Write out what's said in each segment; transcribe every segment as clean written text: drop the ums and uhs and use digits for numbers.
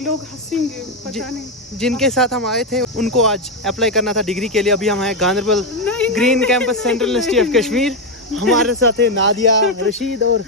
लोग हंसेंगे, पता नहीं। जिनके साथ हम आए थे उनको आज अप्लाई करना था डिग्री के लिए। अभी हम हैं गांधरबल नहीं, ग्रीन नहीं, campus central university of Kashmir. हमारे साथ है नादिया, रशीद, और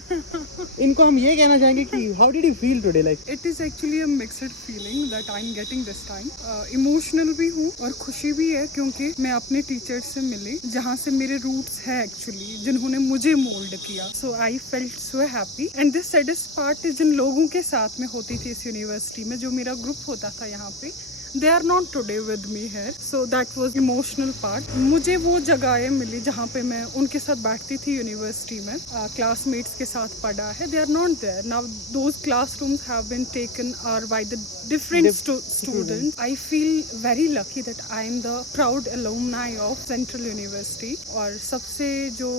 इनको हम ये कहना चाहेंगे कि how did you feel today? Like it is actually a mixed feeling that I am getting this time. Emotional भी हूँ और खुशी भी है, क्योंकि मैं अपने टीचर्स से मिली जहाँ से मेरे रूट्स है एक्चुअली, जिन्होंने मुझे मोल्ड किया। So I felt so happy and this saddest part is जिन लोगों के साथ में होती थी इस यूनिवर्सिटी में, जो मेरा ग्रुप होता था यहाँ पे, they are not today with me here, so that was emotional part। मुझे वो जगहें मिली जहाँ पे मैं उनके साथ बैठती थी यूनिवर्सिटी में, क्लासमेट्स के साथ पढ़ा है। they are not there now, those classrooms have been taken or by the different students। I feel very lucky that I am the proud alumni of Central University। और सबसे जो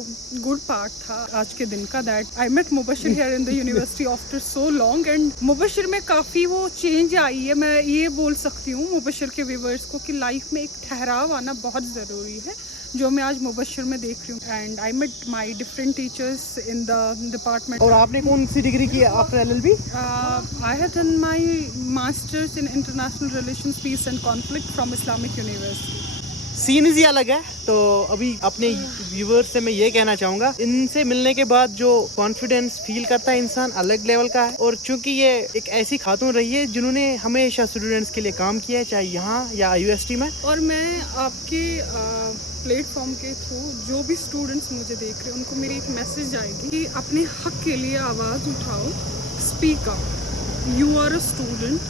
good part था आज के दिन का, that I met Mubashir here in the university after so long, and Mubashir में काफ़ी वो चेंज आई है। मैं ये बोल सकती हूँ मुबशिर के व्यूवर्स को कि लाइफ में एक ठहराव आना बहुत ज़रूरी है, जो मैं आज मुबशिर में देख रही हूँ। And I met my different teachers in the department. और आपने कौन सी डिग्री की after LLB? I have done my masters in international relations, peace and conflict from Islamic university. Scene ही अलग है। तो अभी अपने व्यूवर्स से मैं ये कहना चाहूँगा, इनसे मिलने के बाद जो कॉन्फिडेंस फील करता है इंसान अलग लेवल का है। और चूंकि ये एक ऐसी खातून रही है जिन्होंने हमेशा स्टूडेंट्स के लिए काम किया है, चाहे यहाँ या यूनिवर्सिटी में। और मैं आपके प्लेटफॉर्म के थ्रू जो भी स्टूडेंट्स मुझे देख रहे हैं उनको मेरी एक मैसेज जाएगी कि अपने हक के लिए आवाज़ उठाओ, speak out. You are a student,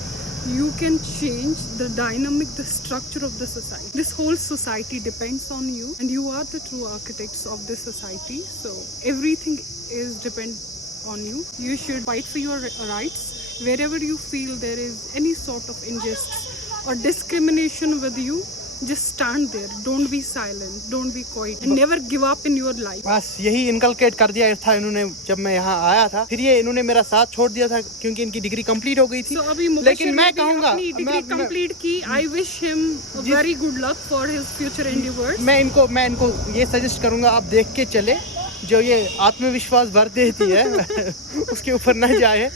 you can change the dynamic, the structure of the society. This whole society depends on you, and you are the true architects of this society. So everything is depend on you. You should fight for your rights wherever you feel there is any sort of injustice or discrimination with you. Just stand there, don't be silent, don't be quiet, and never give up in your life। बस यही inculcate कर दिया था इन्होंने जब मैं यहाँ आया था। फिर ये इन्होंने मेरा साथ छोड़ दिया था क्योंकि इनकी डिग्री कंप्लीट हो गई थी। So, अभी लेकिन मैं कहूँगा डिग्री कंप्लीट की, I wish him very good luck for his future endeavours. मैं इनको ये सजेस्ट करूँगा, आप देख के चले, जो ये आत्मविश्वास भर देती है उसके ऊपर न जाए।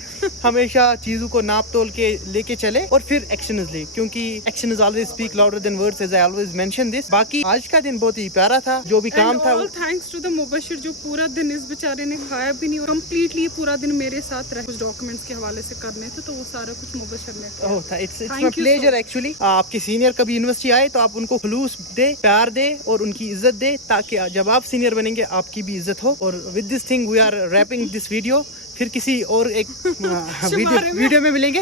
हमेशा चीजों को नाप तोल के लेके चले और फिर एक्शन ले, क्योंकि action is always speak louder than words, as I always mention this. बाकी आज का दिन बहुत ही प्यारा था, जो भी काम था। All thanks to the Mubashir, जो पूरा दिन इस बेचारे ने खाया भी नहीं और कंप्लीटली पूरा दिन मेरे साथ रहे। कुछ डॉक्यूमेंट्स के हवाले से करने थे, तो वो सारा कुछ मुबशिर ने किया। ओह था, इट्स माय प्लेजर एक्चुअली। आपके सीनियर कभी यूनिवर्सिटी आए तो आप उनको खुलूस दे, प्यार दे और उनकी इज्जत दे, ताकि जब आप सीनियर बनेंगे आपकी भी इज्जत हो। और with this thing we are wrapping this video. फिर किसी और एक वीडियो में मिलेंगे।